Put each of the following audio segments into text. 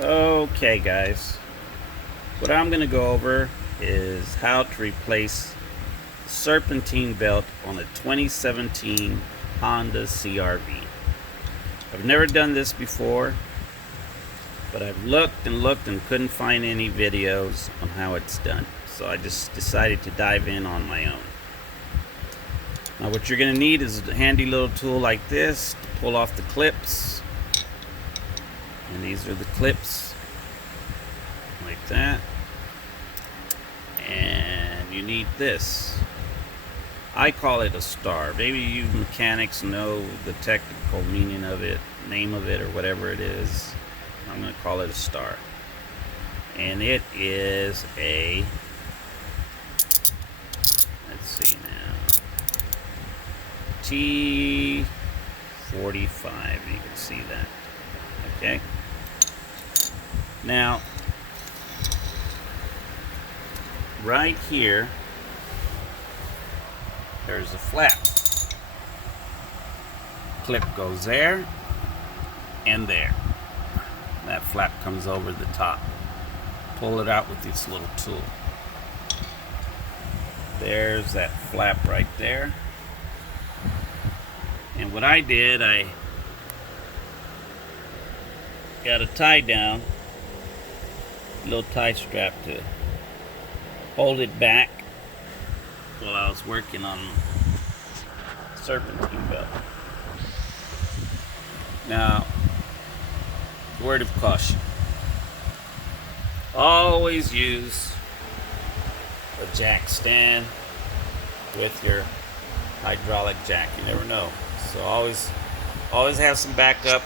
Okay guys, what I'm going to go over is how to replace the Serpentine belt on a 2017 Honda CRV. I've never done this before, but I've looked and couldn't find any videos on how it's done. So I just decided to dive in on my own. Now what you're going to need is a handy little tool like this to pull off the clips. And these are the clips. Like that. And you need this. I call it a star. Maybe you mechanics know the technical meaning of it, name of it, or whatever it is. I'm going to call it a star. And it is a, let's see now, T45. You can see that. Okay. Now, right here, there's a flap. Clip goes there and there. That flap comes over the top. Pull it out with this little tool. There's that flap right there. And what I did, I got a tie down, little tie strap to hold it back while I was working on the Serpentine belt. Now, word of caution: always use a jack stand with your hydraulic jack. You never know, so always have some backup.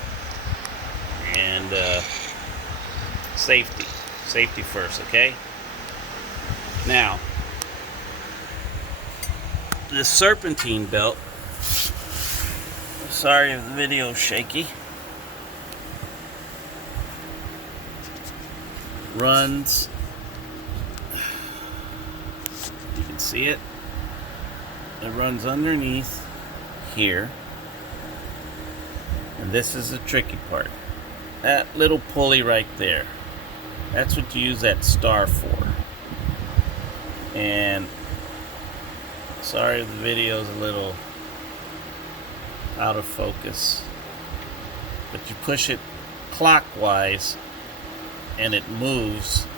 And safety first, okay? Now, the Serpentine belt, sorry if the video's shaky, runs, you can see it, it runs underneath here, and this is the tricky part. That little pulley right there, that's what you use that star for. And sorry if the video's a little out of focus, but you push it clockwise and it moves.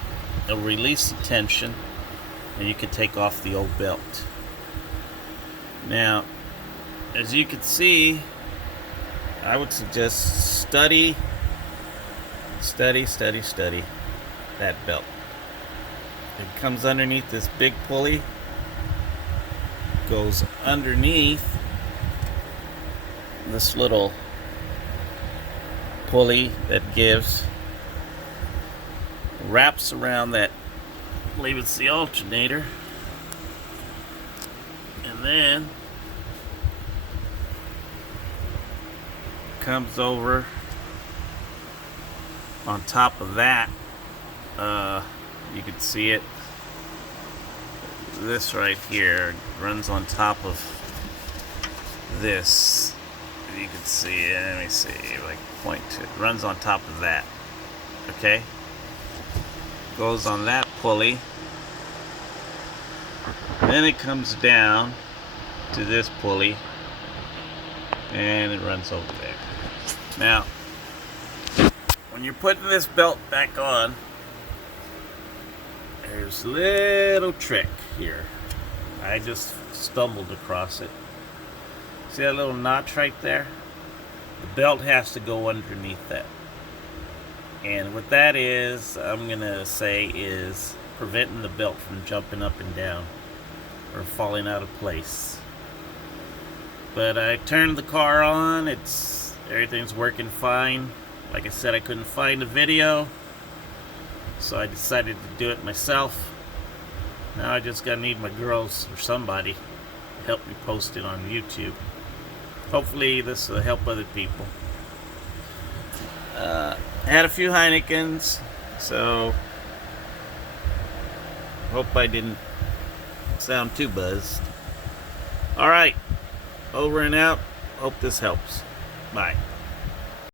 It'll release the tension and you can take off the old belt. Now, as you can see, I would suggest study that belt. It comes underneath this big pulley, goes underneath this little pulley that gives, wraps around that, I believe it's the alternator, and then comes over on top of that. You can see it, this right here runs on top of this. You can see it. Let me see if I can point to it. Runs on top of that. Okay, goes on that pulley, then it comes down to this pulley and it runs over there. Now, when you're putting this belt back on, there's a little trick here. I just stumbled across it. See that little notch right there? The belt has to go underneath that. And what that is, I'm gonna say, is preventing the belt from jumping up and down or falling out of place. But I turned the car on, everything's working fine. Like I said, I couldn't find a video, so I decided to do it myself. Now I just gotta need my girls or somebody to help me post it on YouTube. Hopefully this will help other people. I had a few Heinekens, so hope I didn't sound too buzzed. Alright, over and out. Hope this helps. Bye.